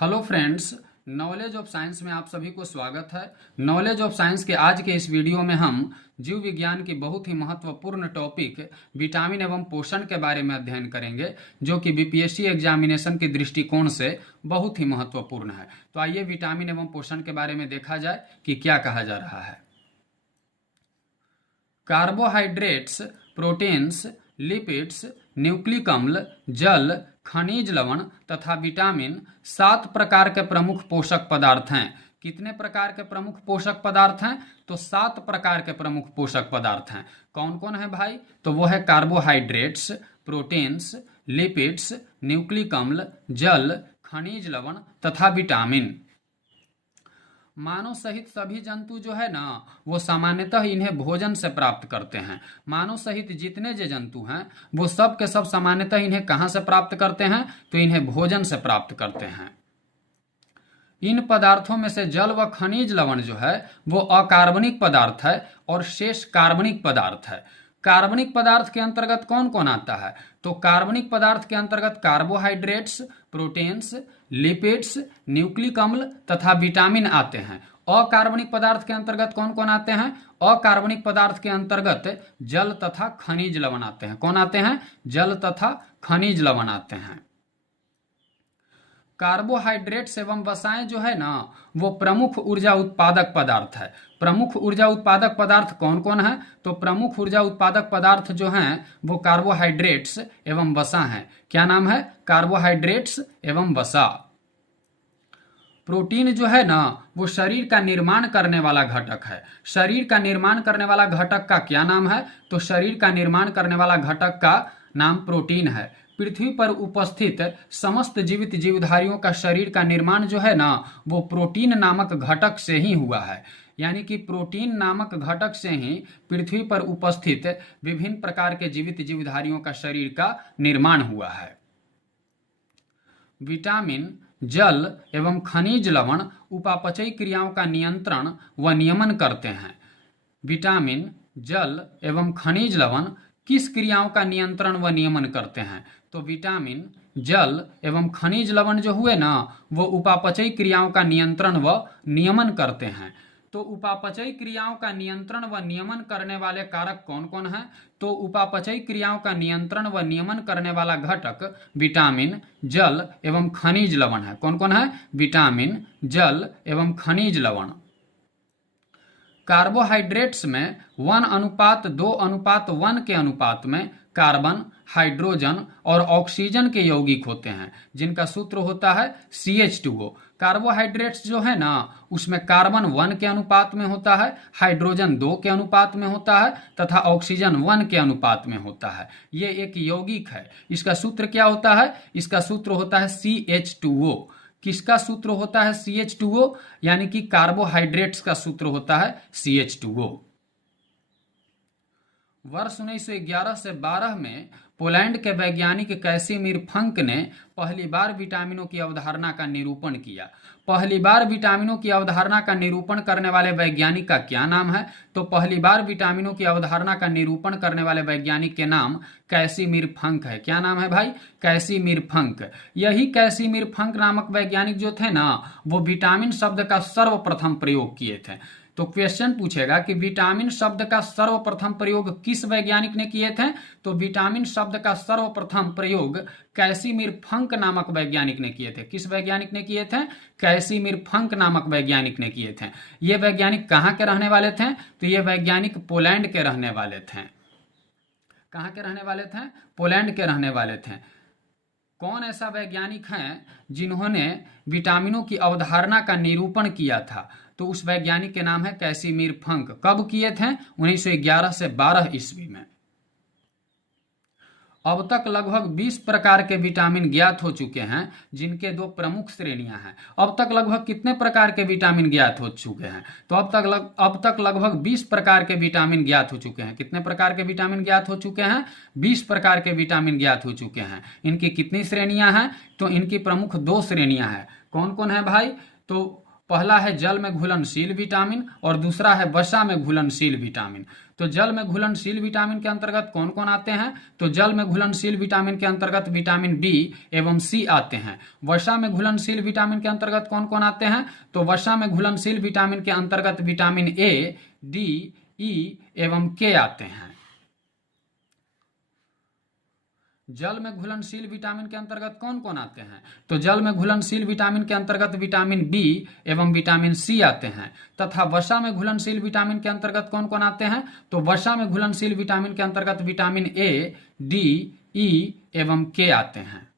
Hello friends, knowledge of science में आप सभी को स्वागत है। नॉलेज ऑफ साइंस के आज के इस वीडियो में हम जीव विज्ञान की बहुत ही महत्वपूर्ण टॉपिक विटामिन एवं पोषण के बारे में अध्ययन करेंगे, जो कि बीपीएससी एग्जामिनेशन के दृष्टिकोण से बहुत ही महत्वपूर्ण है। तो आइए विटामिन एवं पोषण के बारे में देखा जाए कि क्या कहा जा रहा है। कार्बोहाइड्रेट्स, प्रोटीन्स, लिपिड्स, न्यूक्लिक अम्ल, जल, खनिज लवण तथा विटामिन 7 प्रकार के प्रमुख पोषक पदार्थ हैं। कितने प्रकार के प्रमुख पोषक पदार्थ हैं? तो 7 प्रकार के प्रमुख पोषक पदार्थ हैं। कौन कौन है भाई? तो वो है कार्बोहाइड्रेट्स, प्रोटीन्स, लिपिड्स, न्यूक्लिक अम्ल, जल, खनिज लवण तथा विटामिन। मानव सहित सभी जंतु जो है ना, वो सामान्यतः इन्हें भोजन से प्राप्त करते हैं। मानव सहित जितने जो जंतु हैं वो सब के सब सामान्यतः इन्हें कहां से प्राप्त करते हैं? तो इन्हें भोजन से प्राप्त करते हैं। इन पदार्थों में से जल व खनिज लवण जो है वो अकार्बनिक पदार्थ है और शेष कार्बनिक पदार्थ है। कार्बनिक पदार्थ के अंतर्गत कौन कौन आता है? तो कार्बनिक पदार्थ के अंतर्गत कार्बोहाइड्रेट्स, प्रोटीन्स, लिपिड्स, न्यूक्लिक अम्ल तथा विटामिन आते हैं। अकार्बनिक पदार्थ के अंतर्गत कौन कौन आते हैं? अकार्बनिक पदार्थ के अंतर्गत जल तथा खनिज लवण आते हैं। कौन आते हैं? जल तथा खनिज लवण आते हैं। कार्बोहाइड्रेट्स एवं वसाएं जो है ना, वो प्रमुख ऊर्जा उत्पादक पदार्थ है। प्रमुख ऊर्जा उत्पादक पदार्थ कौन कौन है? तो प्रमुख ऊर्जा उत्पादक पदार्थ जो हैं वो कार्बोहाइड्रेट्स एवं वसा हैं। क्या नाम है? कार्बोहाइड्रेट्स एवं वसा। प्रोटीन जो है ना, वो शरीर का निर्माण करने वाला घटक है। शरीर का निर्माण करने वाला घटक का क्या नाम है? तो शरीर का निर्माण करने वाला घटक का नाम प्रोटीन है। पृथ्वी पर उपस्थित समस्त जीवित जीवधारियों का शरीर का निर्माण जो है ना, वो प्रोटीन नामक घटक से ही हुआ है। यानी कि प्रोटीन नामक घटक से ही पृथ्वी पर उपस्थित विभिन्न प्रकार के जीवित जीवधारियों का शरीर का निर्माण हुआ है। विटामिन, जल एवं खनिज लवण उपापचयी क्रियाओं का नियंत्रण व नियमन करते हैं। विटामिन, जल एवं खनिज लवण किस क्रियाओं का नियंत्रण व नियमन करते हैं? तो विटामिन, जल एवं खनिज लवण जो हुए ना, वो उपापचयी क्रियाओं का नियंत्रण व नियमन करते हैं। तो उपापचयी क्रियाओं का नियंत्रण व नियमन करने वाले कारक कौन कौन हैं? तो उपापचयी क्रियाओं का नियंत्रण व नियमन करने वाला घटक विटामिन, जल एवं खनिज लवण है। कौन कौन है? विटामिन, जल एवं खनिज लवण। कार्बोहाइड्रेट्स में 1:2:1 के अनुपात में कार्बन, हाइड्रोजन और ऑक्सीजन के यौगिक होते हैं, जिनका सूत्र होता है CH2O। कार्बोहाइड्रेट्स जो है ना, उसमें कार्बन 1 के अनुपात में होता है, हाइड्रोजन 2 के अनुपात में होता है तथा ऑक्सीजन 1 के अनुपात में होता है। ये एक यौगिक है। इसका सूत्र क्या होता है? इसका सूत्र होता है CH2O। किसका सूत्र होता है CH2O? यानी कि कार्बोहाइड्रेट्स का सूत्र होता है CH2O। वर्ष 1911 से 12 में पोलैंड के वैज्ञानिक कैसिमिर फंक ने पहली बार विटामिनों की अवधारणा का निरूपण किया। पहली बार विटामिनों की अवधारणा का निरूपण करने वाले वैज्ञानिक का क्या नाम है? तो पहली बार विटामिनों की अवधारणा का निरूपण करने वाले वैज्ञानिक के नाम कैसिमिर फंक है। क्या नाम है भाई? कैसिमिर फंक। यही कैसिमिर फंक नामक वैज्ञानिक जो थे ना, वो विटामिन शब्द का सर्वप्रथम प्रयोग किए थे। तो क्वेश्चन पूछेगा कि विटामिन शब्द का सर्वप्रथम प्रयोग किस वैज्ञानिक ने किए थे? तो विटामिन शब्द का सर्वप्रथम प्रयोग कैसिमिर फंक नामक वैज्ञानिक ने किए थे। किस वैज्ञानिक ने किए थे? कैसिमिर फंक नामक वैज्ञानिक ने किए थे। ये वैज्ञानिक कहाँ के रहने वाले थे? तो ये वैज्ञानिक पोलैंड के रहने वाले थे। कहाँ के रहने वाले थे? पोलैंड के रहने वाले थे। कौन ऐसा वैज्ञानिक है जिन्होंने विटामिनों की अवधारणा का निरूपण किया था? तो उस वैज्ञानिक के नाम है कैसिमिर फंक। कब किए थे? 1911 से 12 ईस्वी में। अब तक लगभग 20 प्रकार के विटामिन ज्ञात हो चुके हैं, जिनके 2 प्रमुख श्रेणियां हैं। अब तक लगभग कितने प्रकार के विटामिन ज्ञात हो चुके हैं? तो अब तक लगभग 20 प्रकार के विटामिन ज्ञात हो चुके हैं। कितने प्रकार के विटामिन ज्ञात हो चुके हैं? 20 प्रकार के विटामिन ज्ञात हो चुके हैं। इनकी कितनी श्रेणियां हैं? तो इनकी प्रमुख 2 श्रेणियां हैं। कौन कौन है भाई? तो पहला है जल में घुलनशील विटामिन और दूसरा है वसा में घुलनशील विटामिन। तो जल में घुलनशील विटामिन के अंतर्गत कौन कौन आते हैं? तो जल में घुलनशील विटामिन के अंतर्गत विटामिन बी एवं सी आते हैं। वसा में घुलनशील विटामिन के अंतर्गत कौन कौन आते हैं? तो वसा में घुलनशील विटामिन के अंतर्गत विटामिन ए, डी, ई एवं के आते हैं। जल में घुलनशील विटामिन के अंतर्गत कौन कौन आते हैं? तो जल में घुलनशील विटामिन के अंतर्गत विटामिन बी एवं विटामिन सी आते हैं। तथा वसा में घुलनशील विटामिन के अंतर्गत कौन कौन आते हैं? तो वसा में घुलनशील विटामिन के अंतर्गत विटामिन ए, डी, ई एवं के आते हैं।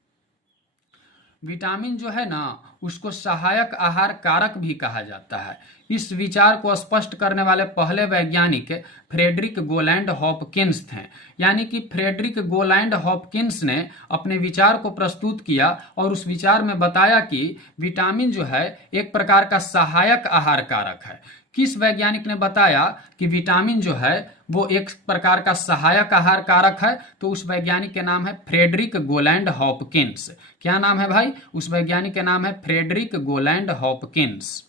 विटामिन जो है ना, उसको सहायक आहार कारक भी कहा जाता है। इस विचार को स्पष्ट करने वाले पहले वैज्ञानिक फ्रेडरिक गोलैंड हॉपकिंस थे। यानी कि फ्रेडरिक गोलैंड हॉपकिंस ने अपने विचार को प्रस्तुत किया और उस विचार में बताया कि विटामिन जो है एक प्रकार का सहायक आहार कारक है। किस वैज्ञानिक ने बताया कि विटामिन जो है वो एक प्रकार का सहायक आहार कारक है? तो उस वैज्ञानिक के नाम है फ्रेडरिक गोलैंड हॉपकिंस। क्या नाम है भाई? उस वैज्ञानिक के नाम है फ्रेडरिक गोलैंड हॉपकिंस।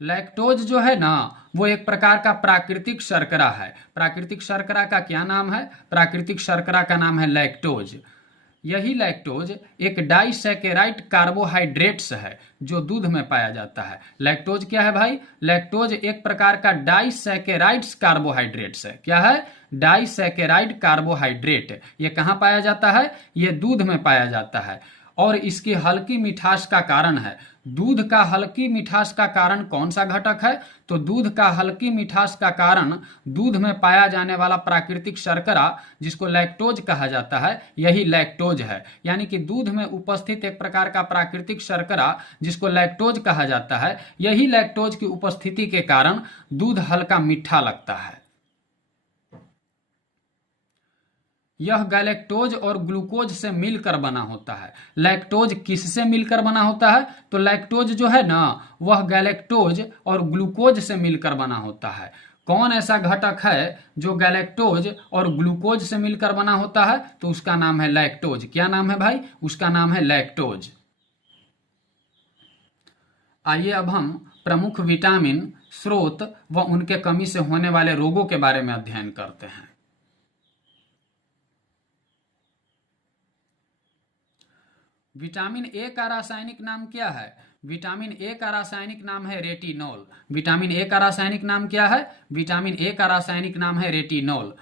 लैक्टोज जो है ना, वो एक प्रकार का प्राकृतिक शर्करा है। प्राकृतिक शर्करा का क्या नाम है? प्राकृतिक शर्करा का नाम है लैक्टोज। यही लैक्टोज एक डाइसैकेराइड कार्बोहाइड्रेट्स है जो दूध में पाया जाता है। लैक्टोज क्या है भाई? लैक्टोज एक प्रकार का डाइसैकेराइड्स कार्बोहाइड्रेट्स है। क्या है? Disaccharide carbohydrate. ये कहाँ पाया जाता है? ये दूध में पाया जाता है और इसकी हल्की मिठास का कारण है। दूध का हल्की मिठास का कारण कौन सा घटक है? तो दूध का हल्की मिठास का कारण दूध में पाया जाने वाला प्राकृतिक शर्करा जिसको लैक्टोज कहा जाता है, यही लैक्टोज है। यानी कि दूध में उपस्थित एक प्रकार का प्राकृतिक शर्करा जिसको लैक्टोज कहा जाता है, यही लैक्टोज की उपस्थिति के कारण दूध हल्का मीठा लगता है। यह गैलेक्टोज और ग्लूकोज से मिलकर बना होता है। लैक्टोज किससे मिलकर बना होता है? तो लैक्टोज जो है ना, वह गैलेक्टोज और ग्लूकोज से मिलकर बना होता है। कौन ऐसा घटक है जो गैलेक्टोज और ग्लूकोज से मिलकर बना होता है? तो उसका नाम है लैक्टोज। क्या नाम है भाई? उसका नाम है लैक्टोज। आइए अब हम प्रमुख विटामिन स्रोत व उनके कमी से होने वाले रोगों के बारे में अध्ययन करते हैं। विटामिन ए का रासायनिक नाम क्या है? विटामिन ए का रासायनिक नाम है रेटिनॉल। विटामिन ए का रासायनिक नाम क्या है? विटामिन ए का रासायनिक नाम है रेटिनॉल।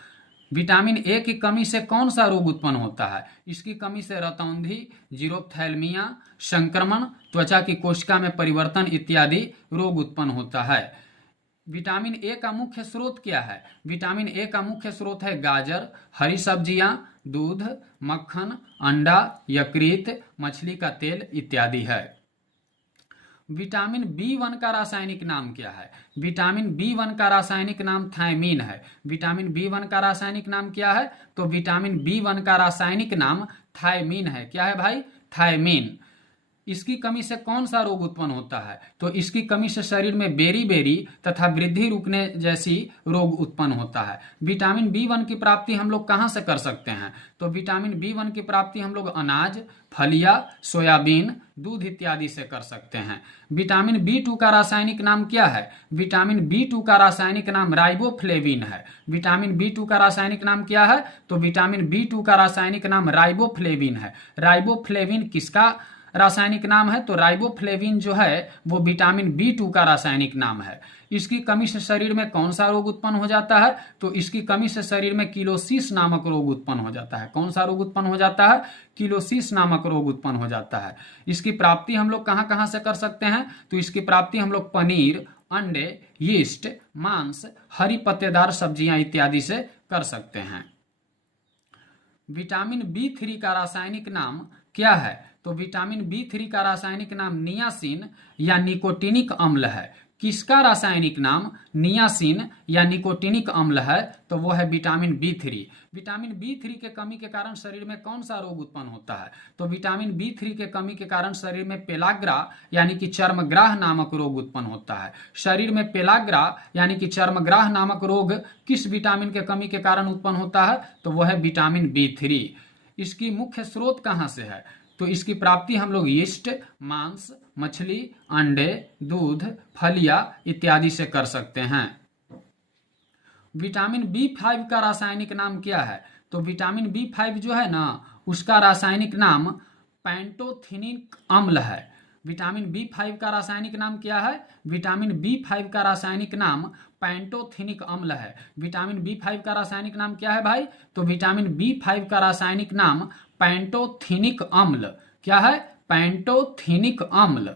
विटामिन ए की कमी से कौन सा रोग उत्पन्न होता है? इसकी कमी से रतौंधी, जीरोप्थैल्मिया, संक्रमण, त्वचा की कोशिका में परिवर्तन इत्यादि रोग उत्पन्न होता है। विटामिन ए का मुख्य स्रोत क्या है? विटामिन ए का मुख्य स्रोत है गाजर, हरी सब्जियां, दूध, मक्खन, अंडा, यकृत, मछली का तेल इत्यादि है। विटामिन बी1 का रासायनिक नाम क्या है? विटामिन बी1 का रासायनिक नाम थायमीन है। विटामिन बी1 का रासायनिक नाम क्या है? तो विटामिन बी1 का रासायनिक नाम थायमीन है। क्या है भाई? थायमीन। इसकी कमी से कौन सा रोग उत्पन्न होता है? तो इसकी कमी से शरीर में बेरी तथा वृद्धि रुकने जैसी रोग उत्पन्न होता है। विटामिन बी1 की प्राप्ति हम लोग कहाँ से कर सकते हैं? तो विटामिन बी1 की प्राप्ति हम लोग अनाज, फलिया, सोयाबीन, दूध इत्यादि से कर सकते हैं। विटामिन बी2 का रासायनिक नाम क्या है? विटामिन बी2 का रासायनिक नाम राइबोफ्लेविन है। विटामिन बी2 का रासायनिक नाम क्या है? तो विटामिन बी2 का रासायनिक नाम राइबोफ्लेविन है। राइबोफ्लेविन किसका रासायनिक नाम है? तो राइबोफ्लेविन जो है वो विटामिन बी2 का रासायनिक नाम है। इसकी कमी से शरीर में कौन सा रोग उत्पन्न हो जाता है? तो इसकी कमी से शरीर में किलोसिस नामक रोग उत्पन्न हो जाता है। कौन सा रोग उत्पन्न हो जाता है? किलोसिस नामक रोग उत्पन्न हो जाता है। इसकी प्राप्ति हम लोग कहाँ कहाँ से कर सकते हैं? तो इसकी प्राप्ति हम लोग पनीर, अंडे, यीस्ट, मांस, हरी पत्तेदार सब्जियां इत्यादि से कर सकते हैं। विटामिन बी3 का रासायनिक नाम क्या है? तो विटामिन बी3 का रासायनिक नाम नियासिन या निकोटिनिक अम्ल है। किसका रासायनिक नाम नियासिन या निकोटिनिक अम्ल है? तो वो है विटामिन बी3। विटामिन बी3 के कमी के कारण शरीर में कौन सा रोग उत्पन्न होता है? तो विटामिन बी3 के कमी के कारण शरीर में पेलाग्रा यानी कि चर्मग्राह नामक रोग उत्पन्न होता है। शरीर में पेलाग्रा यानी कि चर्मग्राह नामक रोग किस विटामिन के कमी के कारण उत्पन्न होता है? तो वो है विटामिन बी3। इसकी मुख्य स्रोत कहाँ से है? तो इसकी प्राप्ति हम लोग यीस्ट, मांस, मछली, अंडे, दूध, फलियां इत्यादि से कर सकते हैं। विटामिन B5 का रासायनिक नाम क्या है? तो विटामिन B5 जो है ना, उसका रासायनिक नाम पैंटोथेनिक अम्ल है। विटामिन B5 का रासायनिक नाम क्या है? विटामिन B5 का रासायनिक नाम पैंटोथेनिक अम्ल है। विटामिन B5 का रासायनिक नाम क्या है भाई? तो विटामिन B5 का रासायनिक नाम पैंटोथेनिक अम्ल क्या है? पैंटोथेनिक अम्ल।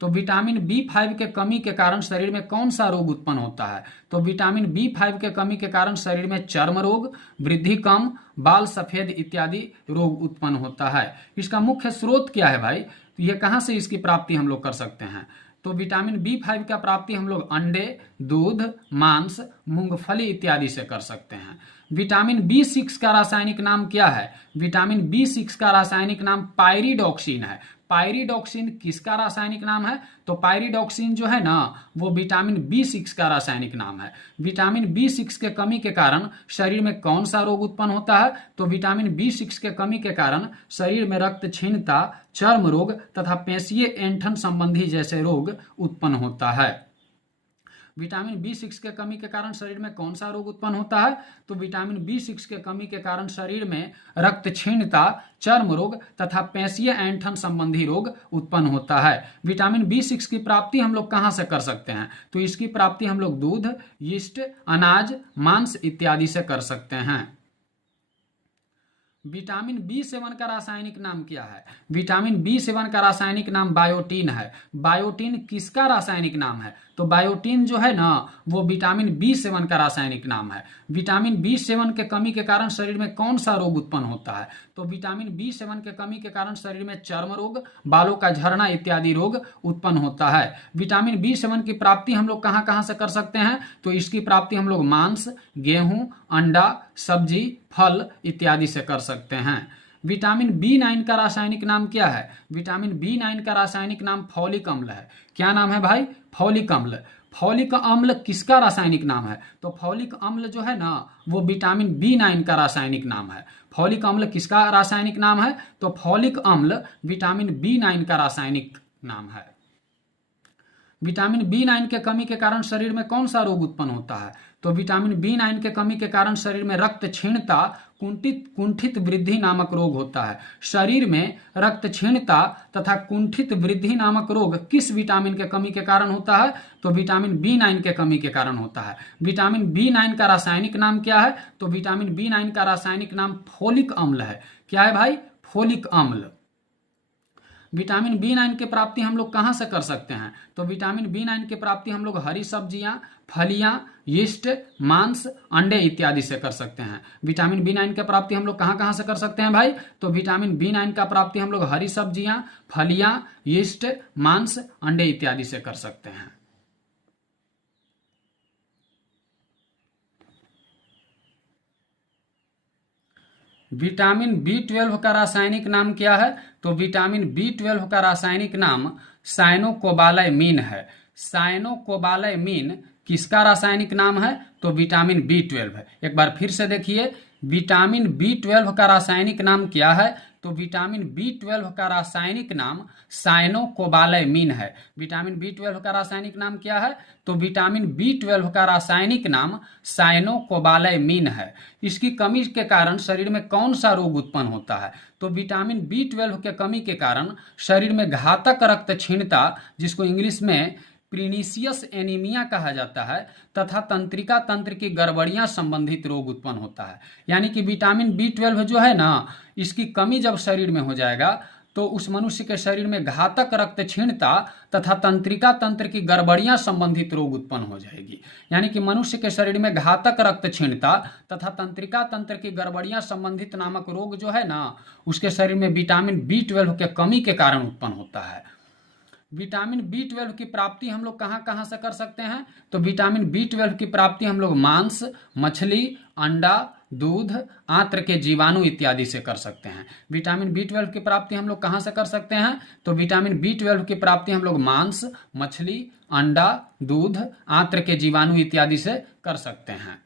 तो विटामिन B5 के कमी के कारण शरीर में कौन सा रोग उत्पन्न होता है? तो विटामिन B5 के कमी के कारण शरीर में चर्म रोग, वृद्धि कम, बाल सफेद इत्यादि रोग उत्पन्न होता है। इसका मुख्य स्रोत क्या है भाई? तो ये कहाँ से इसकी प्राप्ति हम लोग कर सकते हैं? तो विटामिन B5 का प्राप्ति हम लोग अंडे, दूध, मांस, मूंगफली इत्यादि से कर सकते हैं। विटामिन B6 का रासायनिक नाम क्या है? विटामिन B6 का रासायनिक नाम पायरिडॉक्सिन है। पायरिडॉक्सिन किसका रासायनिक नाम है? तो पायरिडॉक्सिन जो है ना, वो विटामिन B6 का रासायनिक नाम है। विटामिन B6 के कमी के कारण शरीर में कौन सा रोग उत्पन्न होता है? तो विटामिन B6 के कमी के कारण शरीर में रक्तक्षीणता, चर्म रोग तथा पेशीय ऐंठन संबंधी जैसे रोग उत्पन्न होता है। विटामिन B6 के कमी के कारण शरीर में कौन सा रोग उत्पन्न होता है? तो विटामिन B6 के कमी के कारण शरीर में रक्तक्षीणता, चर्म रोग तथा पेशीय ऐंठन संबंधी रोग उत्पन्न होता है। विटामिन B6 की प्राप्ति हम लोग कहाँ से कर सकते हैं? तो इसकी प्राप्ति हम लोग दूध, यीस्ट, अनाज, मांस इत्यादि से कर सकते हैं। विटामिन B7 का रासायनिक नाम क्या है? विटामिन B7 का रासायनिक नाम बायोटीन है। बायोटीन किसका रासायनिक नाम है? तो बायोटीन जो है ना, वो विटामिन B7 का रासायनिक नाम है। विटामिन B7 के कमी के कारण शरीर में कौन सा रोग उत्पन्न होता है? तो विटामिन B7 के कमी के कारण शरीर में चर्म रोग, बालों का झड़ना इत्यादि रोग उत्पन्न होता है। विटामिन B7 की प्राप्ति हम लोग कहाँ कहाँ से कर सकते हैं? तो इसकी प्राप्ति हम लोग मांस, गेहूं, अंडा, सब्जी, फल इत्यादि से कर सकते हैं। विटामिन B9 का रासायनिक नाम क्या है? विटामिन B9 का रासायनिक नाम फॉलिक अम्ल है। क्या नाम है भाई? फॉलिक अम्ल। फॉलिक अम्ल किसका रासायनिक नाम है? तो फॉलिक अम्ल जो है ना, वो विटामिन B9 का रासायनिक नाम है। फॉलिक अम्ल किसका रासायनिक नाम है? तो फॉलिक अम्ल विटामिन B9 का रासायनिक नाम है। विटामिन B9 के कमी के कारण शरीर में कौन सा रोग उत्पन्न होता है? तो विटामिन B9 के कमी के कारण शरीर में रक्तक्षीणता, कुंठित वृद्धि नामक रोग होता है। शरीर में रक्तक्षीणता तथा कुंठित वृद्धि नामक रोग किस विटामिन के कमी के कारण होता है? तो विटामिन B9 के कमी के कारण होता है। विटामिन B9 का रासायनिक नाम क्या है? तो विटामिन B9 का रासायनिक नाम फोलिक अम्ल है। क्या है भाई? फोलिक अम्ल। विटामिन B9 की प्राप्ति हम लोग कहाँ से कर सकते हैं? तो विटामिन B9 की प्राप्ति हम लोग हरी सब्जियां, फलियां, यीस्ट, मांस, अंडे इत्यादि से कर सकते हैं। विटामिन B9 की प्राप्ति हम लोग कहाँ कहाँ से कर सकते हैं भाई? तो विटामिन B9 का प्राप्ति हम लोग हरी सब्जियां, फलियां, यीस्ट, मांस, अंडे इत्यादि से कर सकते हैं। विटामिन B12 का रासायनिक नाम क्या है? तो विटामिन B12 का रासायनिक नाम साइनोकोबालैमीन है। साइनोकोबालैमीन किसका रासायनिक नाम है? तो विटामिन B12 है। एक बार फिर से देखिए, विटामिन B12 का रासायनिक नाम क्या है? तो विटामिन B12 का रासायनिक नाम साइनोकोबालैमीन है। विटामिन B12 का रासायनिक नाम क्या है? तो विटामिन B12 का रासायनिक नाम साइनोकोबालैमीन है। इसकी कमी के कारण शरीर में कौन सा रोग उत्पन्न होता है? तो विटामिन B12 के कमी के कारण शरीर में घातक रक्तक्षीणता, जिसको इंग्लिश में प्रीनिशियस एनीमिया कहा जाता है, तथा तंत्रिका तंत्र की गड़बड़ियां संबंधित रोग उत्पन्न होता है। यानी कि विटामिन B12 जो है ना, इसकी कमी जब शरीर में हो जाएगा तो उस मनुष्य के शरीर में घातक रक्तक्षीणता तथा तंत्रिका तंत्र की गड़बड़ियां संबंधित रोग उत्पन्न हो जाएगी। यानी कि मनुष्य के शरीर में घातक रक्तक्षीणता तथा तंत्रिका तंत्र की गड़बड़ियां संबंधित नामक रोग जो है ना, उसके शरीर में विटामिन B12 के कमी के कारण उत्पन्न होता है। विटामिन B12 की प्राप्ति हम लोग कहाँ कहाँ से कर सकते हैं? तो विटामिन B12 की प्राप्ति हम लोग मांस, मछली, अंडा, दूध, आंत्र के जीवाणु इत्यादि से कर सकते हैं। विटामिन B12 की प्राप्ति हम लोग कहाँ से कर सकते हैं? तो विटामिन B12 की प्राप्ति हम लोग मांस, मछली, अंडा, दूध, आंत्र के जीवाणु इत्यादि से कर सकते हैं।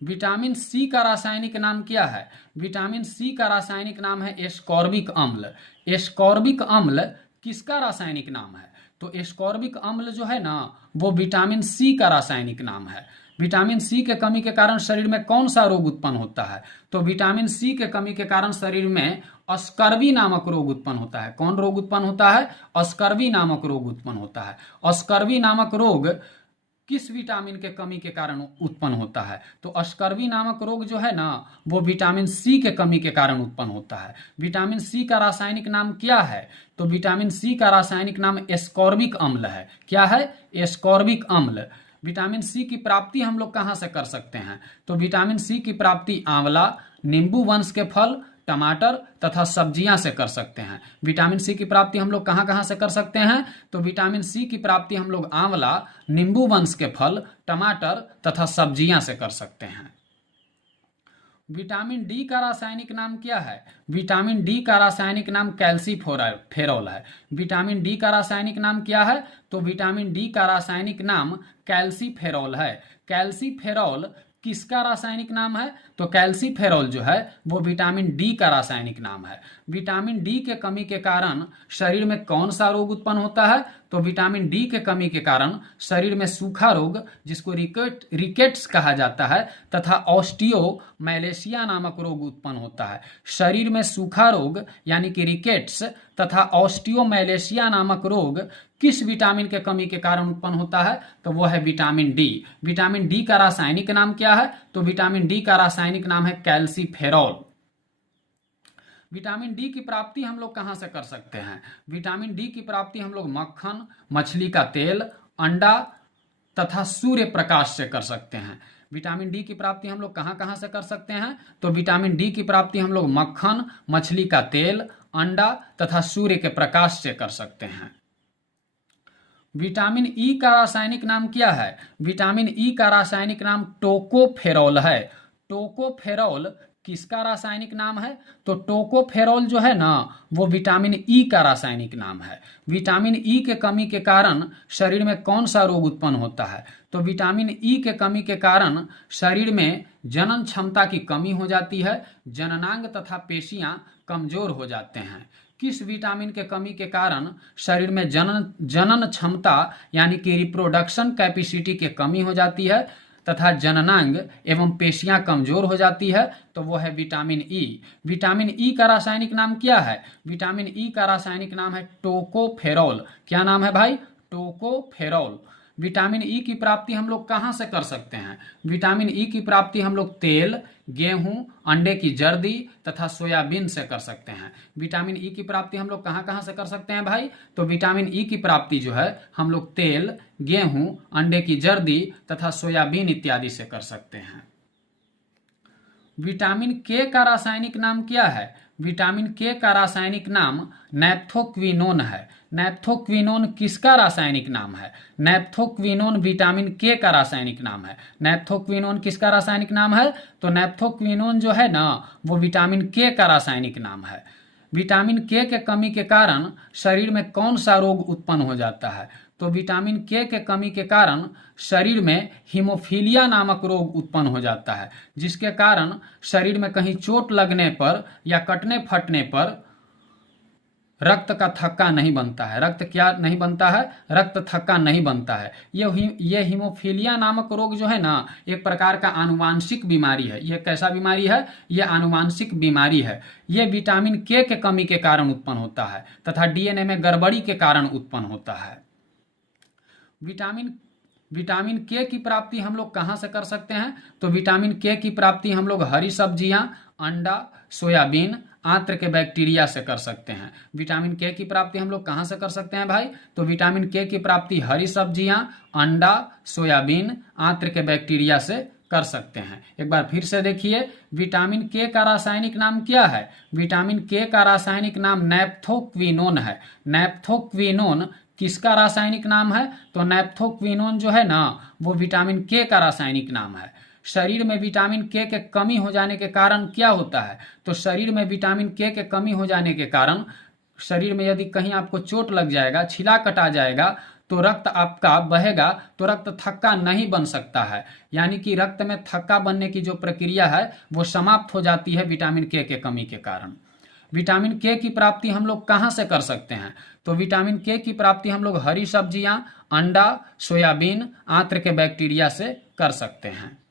विटामिन सी का रासायनिक नाम क्या है? विटामिन सी का रासायनिक नाम है एस्कॉर्बिक अम्ल। एस्कॉर्बिक अम्ल किसका रासायनिक नाम है? तो एस्कॉर्बिक अम्ल जो है ना वो विटामिन सी का रासायनिक नाम है। विटामिन सी के कमी के कारण शरीर में कौन सा रोग उत्पन्न होता है? तो विटामिन सी के कमी के कारण शरीर में अस्कर्वी नामक रोग उत्पन्न होता है। कौन रोग उत्पन्न होता है? अस्कर्वी नामक रोग उत्पन्न होता है। अस्कर्वी नामक रोग किस विटामिन के कमी के कारण उत्पन्न होता है? तो अस्कर्वी नामक रोग जो है ना वो विटामिन सी के कमी के कारण उत्पन्न होता है। विटामिन सी का रासायनिक नाम क्या है? तो विटामिन सी का रासायनिक नाम एस्कॉर्बिक अम्ल है। क्या है? एस्कॉर्बिक अम्ल। विटामिन सी की प्राप्ति हम लोग कहाँ से कर सकते हैं? तो विटामिन सी की प्राप्ति आंवला, नींबू वंश के फल, टमाटर तथा सब्जियां से कर सकते हैं। विटामिन सी की प्राप्ति हम लोग कहाँ कहाँ से कर सकते हैं? तो विटामिन सी की प्राप्ति हम लोग आंवला, नींबू वंश के फल, टमाटर तथा सब्जियां से कर सकते हैं। विटामिन डी का रासायनिक नाम क्या है? विटामिन डी का रासायनिक नाम कैल्सीफेरॉल है। विटामिन डी का रासायनिक नाम क्या है? तो विटामिन डी का रासायनिक नाम कैल्सीफेरॉल है। कैल्सीफेरॉल किसका रासायनिक नाम है? तो कैल्सीफेरॉल जो है वो विटामिन डी का रासायनिक नाम है। विटामिन डी के कमी के कारण शरीर में कौन सा रोग उत्पन्न होता है? तो विटामिन डी के कमी के कारण शरीर में सूखा रोग, जिसको रिकेट्स कहा जाता है, तथा ऑस्टियोमैलेशिया नामक रोग उत्पन्न होता है। शरीर में सूखा रोग यानी कि रिकेट्स तथा ऑस्टियोमैलेशिया नामक रोग किस विटामिन के कमी के कारण उत्पन्न होता है? तो वो है विटामिन डी। विटामिन डी का रासायनिक नाम क्या है? तो विटामिन डी का रासायनिक नाम है कैल्सीफेरॉल। विटामिन डी की प्राप्ति हम लोग कहां से कर सकते हैं? विटामिन डी की प्राप्ति हम लोग मक्खन, मछली का तेल, अंडा तथा सूर्य प्रकाश से कर सकते हैं। विटामिन डी की प्राप्ति हम लोग कहां कहां से कर सकते हैं? तो विटामिन डी की प्राप्ति हम लोग मक्खन, मछली का तेल, अंडा तथा सूर्य के प्रकाश से कर सकते हैं। विटामिन ई का रासायनिक नाम क्या है? विटामिन ई का रासायनिक नाम टोकोफेरॉल है। टोकोफेरॉल किसका रासायनिक नाम है? तो टोकोफेरॉल जो है ना वो विटामिन ई का रासायनिक नाम है। विटामिन ई के कमी के कारण शरीर में कौन सा रोग उत्पन्न होता है? तो विटामिन ई के कमी के कारण शरीर में जनन क्षमता की कमी हो जाती है, जननांग तथा पेशियां कमजोर हो जाते हैं। किस विटामिन के कमी के कारण शरीर में जनन क्षमता यानी कि रिप्रोडक्शन कैपेसिटी की कमी हो जाती है तथा जननांग एवं पेशियां कमजोर हो जाती है? तो वो है विटामिन ई। विटामिन ई का रासायनिक नाम क्या है? विटामिन ई का रासायनिक नाम है टोकोफेरॉल। क्या नाम है भाई? टोकोफेरॉल। विटामिन ई की प्राप्ति हम लोग कहां से कर सकते हैं? विटामिन ई की प्राप्ति हम लोग तेल, गेहूं, अंडे की जर्दी तथा सोयाबीन से कर सकते हैं। विटामिन ई की प्राप्ति हम लोग कहां कहां से कर सकते हैं भाई? तो विटामिन ई की प्राप्ति जो है हम लोग तेल, गेहूं, अंडे की जर्दी तथा सोयाबीन इत्यादि से कर सकते हैं। विटामिन के का रासायनिक नाम क्या है? विटामिन के का रासायनिक नाम नैप्थोक्विनोन है। नैप्थोक्विनोन किसका रासायनिक नाम है? नैप्थोक्विनोन विटामिन के का रासायनिक नाम है। नैप्थोक्विनोन किसका रासायनिक नाम है? तो नैप्थोक्विनोन जो है ना वो विटामिन के का रासायनिक नाम है। विटामिन के कमी के कारण शरीर में कौन सा रोग उत्पन्न हो जाता है? तो विटामिन के कमी के कारण शरीर में हीमोफीलिया नामक रोग उत्पन्न हो जाता है, जिसके कारण शरीर में कहीं चोट लगने पर या कटने फटने पर रक्त का थक्का नहीं बनता है। रक्त क्या नहीं बनता है? रक्त थक्का नहीं बनता है। ये हीमोफीलिया नामक रोग जो है ना एक प्रकार का आनुवांशिक बीमारी है। ये कैसा बीमारी है? ये आनुवांशिक बीमारी है। ये विटामिन के कमी के कारण उत्पन्न होता है तथा डीएनए में गड़बड़ी के कारण उत्पन्न होता है। विटामिन के की प्राप्ति हम लोग कहां से कर सकते हैं? तो विटामिन के की प्राप्ति हम लोग हरी सब्जियां, अंडा, सोयाबीन, आंत्र के बैक्टीरिया से कर सकते हैं। विटामिन के की प्राप्ति हम लोग कहां से कर सकते हैं भाई? तो विटामिन के की प्राप्ति हरी सब्जियां, अंडा, सोयाबीन, आंत्र के बैक्टीरिया से कर सकते हैं। एक बार फिर से देखिए, विटामिन के का रासायनिक नाम क्या है? विटामिन के का रासायनिक नाम नैप्थोक्विनोन है। नैप्थोक्विनोन किसका रासायनिक नाम है? तो नैप्थोक्विनोन जो है ना वो विटामिन के का रासायनिक नाम है। शरीर में विटामिन के कमी हो जाने के कारण क्या होता है? तो शरीर में विटामिन के कमी हो जाने के कारण शरीर में यदि कहीं आपको चोट लग जाएगा, छिला कटा जाएगा, तो रक्त आपका बहेगा, तो रक्त थक्का नहीं बन सकता है। यानी कि रक्त में थक्का बनने की जो प्रक्रिया है वो समाप्त हो जाती है विटामिन के कमी के कारण। विटामिन के की प्राप्ति हम लोग कहाँ से कर सकते हैं? तो विटामिन के की प्राप्ति हम लोग हरी सब्जियां, अंडा, सोयाबीन, आंत्र के बैक्टीरिया से कर सकते हैं।